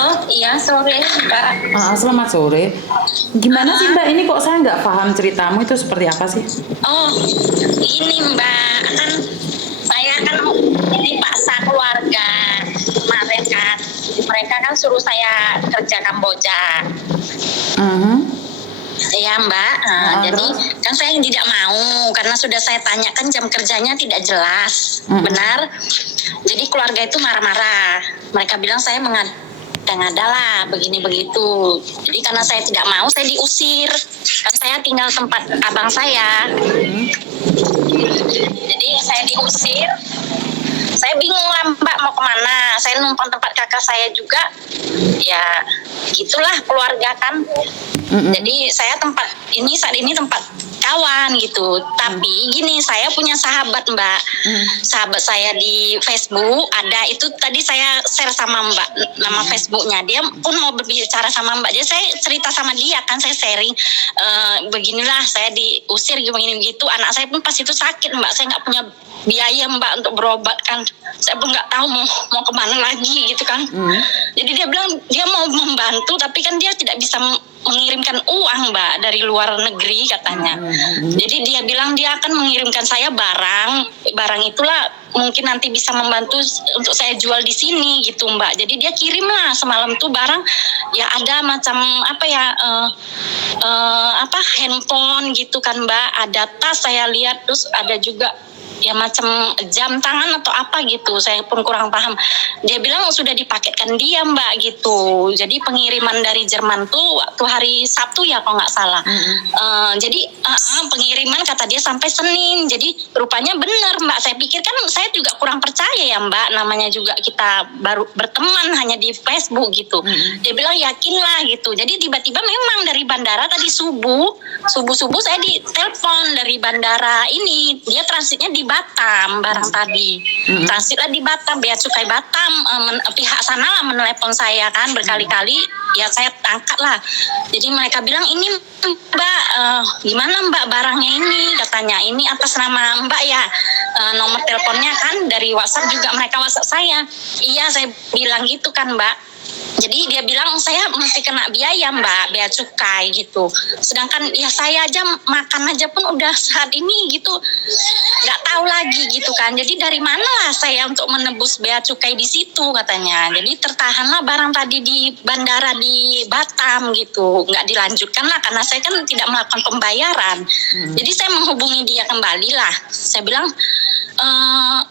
Oh iya, sore Mbak. Selamat sore. Gimana sih Mbak ini kok saya nggak paham ceritamu itu seperti apa sih? Oh, ini Mbak, kan saya kan dipaksa keluarga kemarin kan. Mereka kan suruh saya kerja Kamboja. Mhm. Ya Mbak, jadi Terus? kan saya tidak mau karena sudah saya tanyakan jam kerjanya tidak jelas, benar. Jadi keluarga itu marah-marah. Mereka bilang saya mengada-ngada lah, begini begitu. Jadi karena saya tidak mau, saya diusir. Kan saya tinggal tempat abang saya. Jadi saya diusir. Saya bingung lah Mbak mau kemana. Saya numpang tempat kakak saya juga. Ya gitulah keluarga kan. Jadi saya saat ini tempat kawan gitu. Tapi gini, saya punya sahabat Mbak. Sahabat saya di Facebook ada, itu tadi saya share sama Mbak nama Facebooknya. Dia pun mau berbicara sama Mbak. Jadi saya cerita sama dia kan, saya sharing beginilah saya diusir begini begitu. Anak saya pun pas itu sakit Mbak. Saya nggak punya biaya Mbak untuk berobat kan. Saya pun nggak tahu mau kemana lagi gitu kan. Jadi dia bilang dia mau membantu tapi kan dia tidak bisa mengirimkan uang Mbak dari luar negeri katanya. Jadi dia bilang dia akan mengirimkan saya barang itulah mungkin nanti bisa membantu untuk saya jual di sini gitu Mbak. Jadi dia kirim lah semalam tuh barang, ya ada macam apa ya handphone gitu kan Mbak, ada tas saya lihat, terus ada juga ya macam jam tangan atau apa gitu, saya pun kurang paham. Dia bilang sudah dipaketkan dia Mbak gitu. Jadi pengiriman dari Jerman tuh waktu hari Sabtu ya kalau nggak salah. Jadi pengiriman kata dia sampai Senin. Jadi rupanya benar Mbak. Saya pikir kan, saya juga kurang percaya ya Mbak. Namanya juga kita baru berteman hanya di Facebook gitu. Dia bilang yakinlah gitu. Jadi tiba-tiba memang dari bandara tadi subuh saya ditelepon dari bandara ini. Dia transitnya di Batam barang tadi. Transitlah di Batam, bea cukai Batam. Pihak sana lah menelepon saya kan berkali-kali. Ya saya angkat lah. Jadi mereka bilang ini Mbak, gimana Mbak barangnya ini, katanya ini atas nama Mbak ya. Nomor teleponnya kan dari WhatsApp juga, mereka WhatsApp saya. Iya saya bilang gitu kan Mbak. Jadi dia bilang saya mesti kena biaya Mbak, bea cukai gitu. Sedangkan ya saya aja makan aja pun udah saat ini gitu nggak tahu lagi gitu kan. Jadi dari mana lah saya untuk menebus bea cukai di situ katanya. Jadi tertahanlah barang tadi di bandara di Batam gitu, nggak dilanjutkan lah karena saya kan tidak melakukan pembayaran. Jadi saya menghubungi dia kembali lah. Saya bilang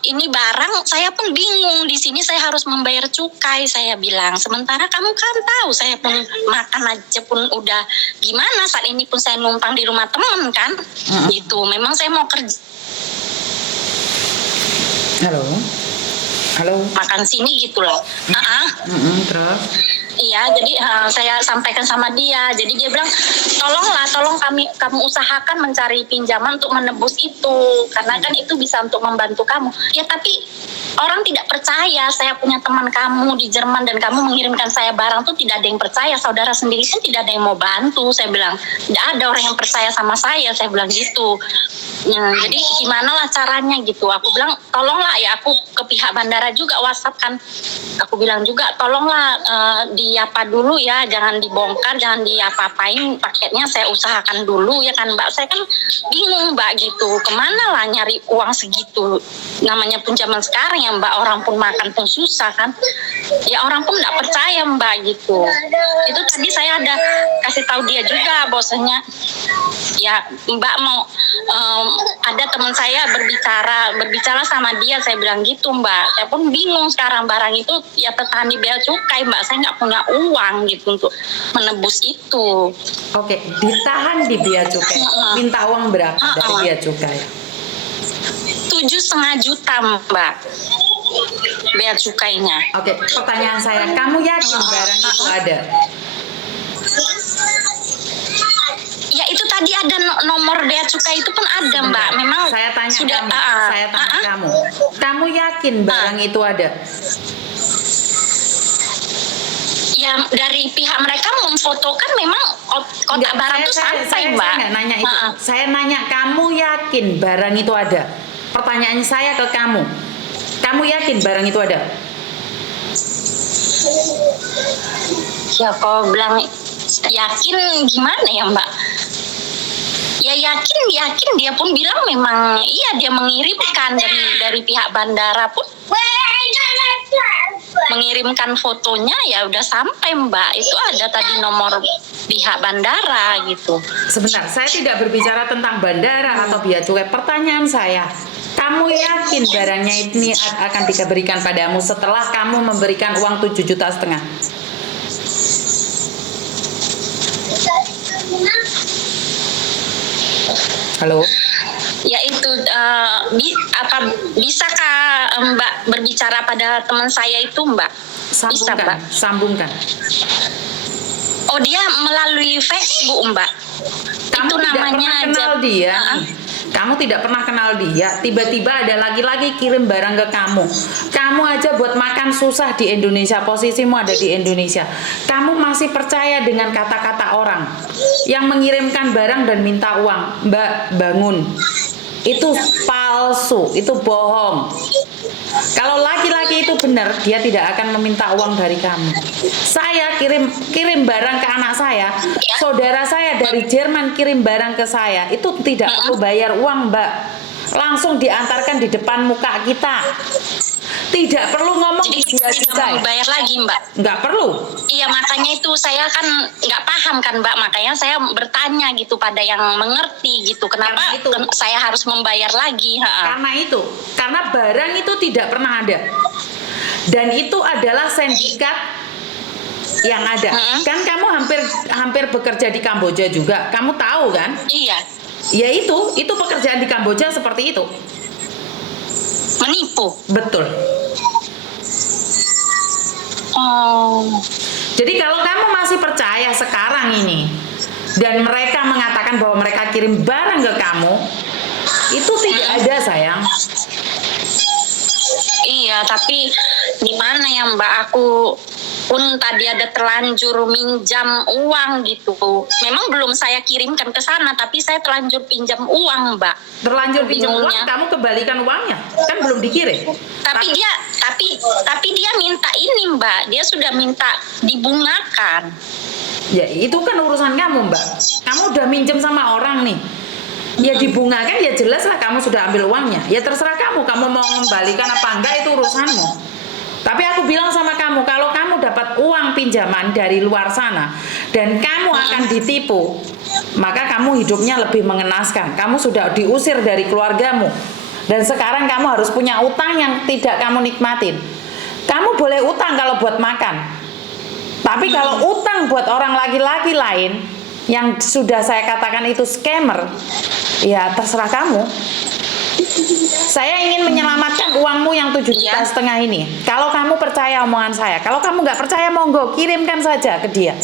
ini barang saya pun bingung, di sini saya harus membayar cukai, saya bilang. Sementara kamu kan tahu saya pun makan aja pun udah gimana, saat ini pun saya numpang di rumah teman kan. Gitu. Memang saya mau kerja Halo. makan sini gitu loh. Terus? Iya, jadi saya sampaikan sama dia. Jadi dia bilang, tolong kamu usahakan mencari pinjaman untuk menebus itu, karena kan itu bisa untuk membantu kamu. Ya tapi orang tidak percaya, saya punya teman kamu di Jerman dan kamu mengirimkan saya barang tuh tidak ada yang percaya. Saudara sendiri pun tidak ada yang mau bantu. Saya bilang, tidak ada orang yang percaya sama saya bilang gitu. Ya, jadi gimana lah caranya gitu. Aku bilang tolonglah ya, aku ke pihak bandara juga WhatsApp kan. Aku bilang juga tolonglah diapa dulu ya, jangan dibongkar, jangan diapa-apain paketnya, saya usahakan dulu ya kan Mbak. Saya kan bingung Mbak gitu, kemana lah nyari uang segitu. Namanya pun zaman sekarang ya Mbak, orang pun makan pun susah kan. Ya orang pun nggak percaya Mbak gitu. Itu tadi saya ada kasih tahu dia juga bahwasanya ya Mbak mau ada teman saya berbicara sama dia, saya bilang gitu Mbak. Saya pun bingung sekarang, barang itu ya tertahan di bea cukai Mbak, saya nggak punya uang gitu untuk menebus itu. Oke, ditahan di bea cukai. Minta uang berapa dari bea cukai? 7,5 juta Mbak bea cukainya. Oke, pertanyaan saya, kamu yakin barang itu ada? Ya itu tadi ada nomor bea cukai itu pun ada Mbak. Memang saya tanya sudah kamu. Kamu yakin barang itu ada? Ya dari pihak mereka memfotokan memang kotak barang itu sampai Mbak. Saya nggak nanya itu. Saya nanya kamu yakin barang itu ada? Pertanyaan saya ke kamu. Kamu yakin barang itu ada? Ya kalau bilang yakin gimana ya Mbak? Ya yakin dia pun bilang memang iya dia mengirimkan dari pihak bandara pun mengirimkan fotonya, ya udah sampai Mbak, itu ada tadi nomor pihak bandara gitu. Sebentar, saya tidak berbicara tentang bandara atau bea cukai. Pertanyaan saya, kamu yakin barangnya ini akan diberikan padamu setelah kamu memberikan uang 7,5 juta? Halo? Ya itu bisakah Mbak berbicara pada teman saya itu Mbak? Bisa Mbak. Sambungkan. Oh dia melalui Facebook Mbak. Kamu itu tidak namanya pernah kenal dia. Kamu tidak pernah kenal dia. Tiba-tiba ada laki-laki kirim barang ke kamu. Kamu aja buat makan susah di Indonesia. Posisimu ada di Indonesia. Kamu masih percaya dengan kata-kata orang yang mengirimkan barang dan minta uang. Mbak, bangun. Itu palsu. Itu bohong. Kalau laki-laki itu benar, dia tidak akan meminta uang dari kamu. Saya kirim barang ke anak saya, saudara saya dari Jerman kirim barang ke saya, itu tidak perlu bayar uang, Mbak. Langsung diantarkan di depan muka kita. Tidak perlu ngomong jadi di dia saya bayar lagi Mbak. Nggak perlu. Iya makanya itu saya kan nggak paham kan Mbak, makanya saya bertanya gitu pada yang mengerti gitu, kenapa saya harus membayar lagi. Karena barang itu tidak pernah ada, dan itu adalah sindikat yang ada. Kan kamu hampir bekerja di Kamboja juga, kamu tahu kan? Iya. Ya itu pekerjaan di Kamboja seperti itu. Menipu. Betul. Oh. Jadi kalau kamu masih percaya sekarang ini dan mereka mengatakan bahwa mereka kirim barang ke kamu, itu tidak ada sayang. Iya, tapi gimana ya Mbak, aku pun tadi ada terlanjur minjam uang gitu. Memang belum saya kirimkan ke sana, tapi saya terlanjur pinjam uang Mbak. Terlanjur pinjam uang, kamu kembalikan uangnya? Kan belum dikirim. Tapi dia minta ini Mbak, dia sudah minta dibungakan. Ya itu kan urusan kamu Mbak. Kamu udah minjem sama orang nih. Ya dibungakan, ya jelas lah kamu sudah ambil uangnya. Ya terserah kamu mau mengembalikan apa enggak, itu urusanmu. Tapi aku bilang sama kamu, kalau kamu dapat uang pinjaman dari luar sana dan kamu akan ditipu, maka kamu hidupnya lebih mengenaskan. Kamu sudah diusir dari keluargamu dan sekarang kamu harus punya utang yang tidak kamu nikmatin. Kamu boleh utang kalau buat makan, tapi kalau utang buat orang laki-laki lain yang sudah saya katakan itu scammer, ya terserah kamu. Saya ingin menyelamatkan uangmu yang 7,5 juta ini. Kalau kamu percaya omongan saya, kalau kamu nggak percaya, monggo kirimkan saja ke dia.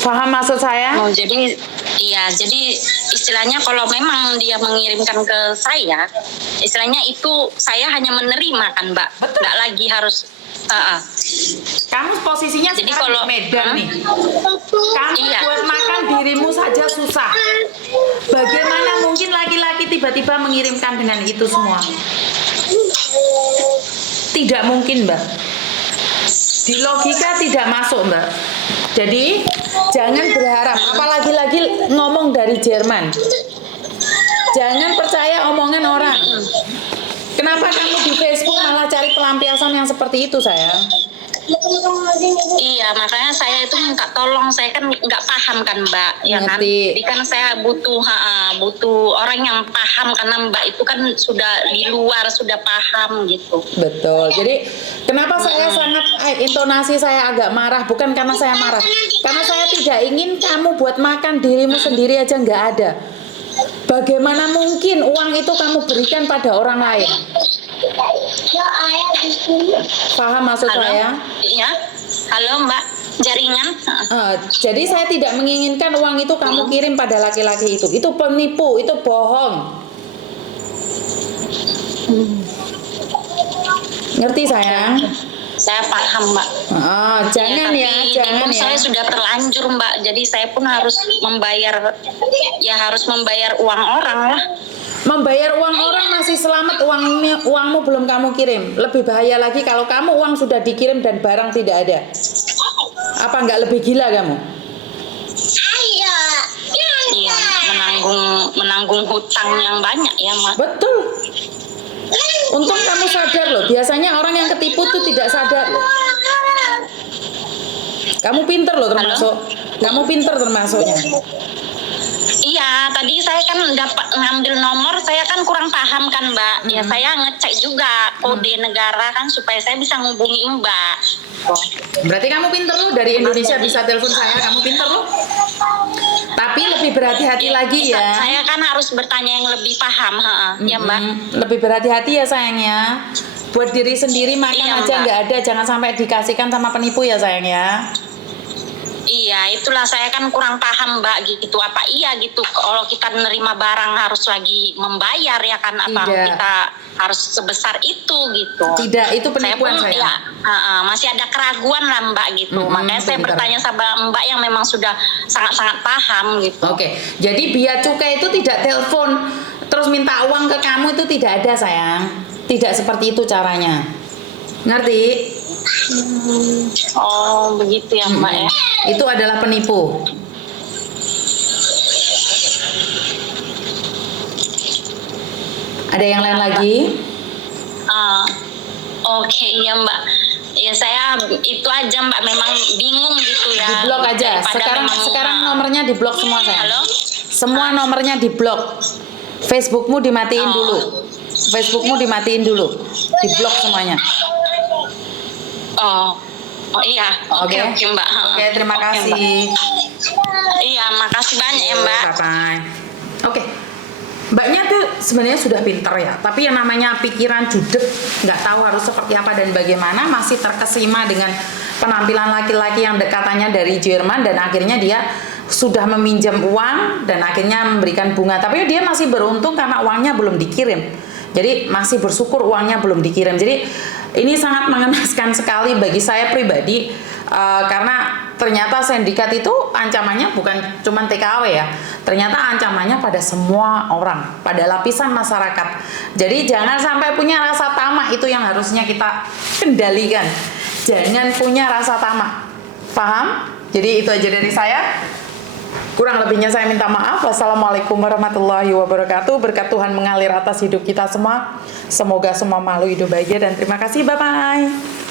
Paham maksud saya? Oh, jadi istilahnya kalau memang dia mengirimkan ke saya, istilahnya itu saya hanya menerima kan Mbak. Betul. Nggak lagi harus. Kamu posisinya jadi kalau di Medan nih, kamu buat makan dirimu saja susah. Bagaimana mungkin laki-laki tiba-tiba mengirimkan dengan itu semua? Tidak mungkin Mbak. Di logika tidak masuk Mbak. Jadi jangan berharap, apalagi lagi ngomong dari Jerman. Jangan percaya omongan orang. Kenapa kamu di Facebook malah cari pelampiasan yang seperti itu, sayang? Iya, makanya saya itu minta tolong. Saya kan nggak paham kan Mbak, ya kan? Ngerti. Jadi kan saya butuh orang yang paham, karena Mbak itu kan sudah di luar, sudah paham gitu. Betul. Jadi kenapa saya intonasi saya agak marah, bukan karena saya marah, karena saya tidak ingin kamu buat makan dirimu sendiri aja nggak ada. Bagaimana mungkin uang itu kamu berikan pada orang lain? Paham maksud saya? Iya. Halo Mbak, jaringan. Jadi saya tidak menginginkan uang itu kamu kirim pada laki-laki itu. Itu penipu, itu bohong. Ngerti sayang? Saya paham Mbak. Jangan jangan ya. Saya sudah terlanjur Mbak, jadi saya pun harus membayar uang orang lah. Membayar uang orang masih selamat, uangmu belum kamu kirim. Lebih bahaya lagi kalau kamu uang sudah dikirim dan barang tidak ada. Apa nggak lebih gila kamu? Iya, menanggung hutang yang banyak ya, Mas. Betul. Untung kamu sadar loh. Biasanya orang yang ketipu tuh tidak sadar loh. Kamu pinter loh termasuk. Kamu pinter termasuknya. Iya, tadi saya kan dapat ngambil nomor, saya kan kurang paham kan, Mbak. Ya saya ngecek juga kode negara kan supaya saya bisa ngubungi Mbak. Berarti kamu pinter loh, dari Indonesia bisa telepon saya, kamu pinter loh. Tapi lebih berhati-hati lagi ya. Saya kan harus bertanya yang lebih paham, ya Mbak. Lebih berhati-hati ya sayangnya. Buat diri sendiri makan Iya, aja Mbak. nggak ada, jangan sampai dikasihkan sama penipu ya sayang ya. Iya, itulah saya kan kurang paham Mbak gitu. Apa iya gitu kalau kita menerima barang harus lagi membayar ya kan? Apa Tidak. kita harus sebesar itu gitu? Tidak, itu penipuan saya pun sayang. ya, masih ada keraguan lah Mbak gitu. Makanya saya pintar. bertanya sama Mbak yang memang sudah sangat-sangat paham gitu. Oke, jadi bea cukai itu tidak telepon terus minta uang ke kamu, itu tidak ada sayang. Tidak seperti itu caranya. Ngerti? Oh begitu ya Mbak ya. Itu adalah penipu. Ada yang lain lagi? Oke iya Mbak. Ya saya itu aja Mbak, memang bingung gitu ya. Di blok aja. Daripada Sekarang nomornya di blok semua sayang. Halo? Semua nomornya di blok. Facebookmu dimatiin dulu. Facebookmu dimatiin dulu. Di blok semuanya. Oh iya. Oke Mbak. Oke, terima Oke, kasih. Mbak. Iya, makasih banyak ya Mbak. Bye bye. Oke. Mbaknya tuh sebenarnya sudah pinter ya, tapi yang namanya pikiran judek, nggak tahu harus seperti apa dan bagaimana, masih terkesima dengan penampilan laki-laki yang katanya dari Jerman dan akhirnya dia sudah meminjam uang dan akhirnya memberikan bunga, tapi dia masih beruntung karena uangnya belum dikirim. Jadi masih bersyukur uangnya belum dikirim. Jadi ini sangat mengenaskan sekali bagi saya pribadi, karena ternyata sindikat itu ancamannya bukan cuma TKW ya, ternyata ancamannya pada semua orang, pada lapisan masyarakat. Jadi jangan sampai punya rasa tamak, itu yang harusnya kita kendalikan. Jangan punya rasa tamak, paham? Jadi itu aja dari saya. Kurang lebihnya saya minta maaf. Wassalamualaikum warahmatullahi wabarakatuh. Berkat Tuhan mengalir atas hidup kita semua. Semoga semua makhluk hidup bahagia dan terima kasih. Bye-bye.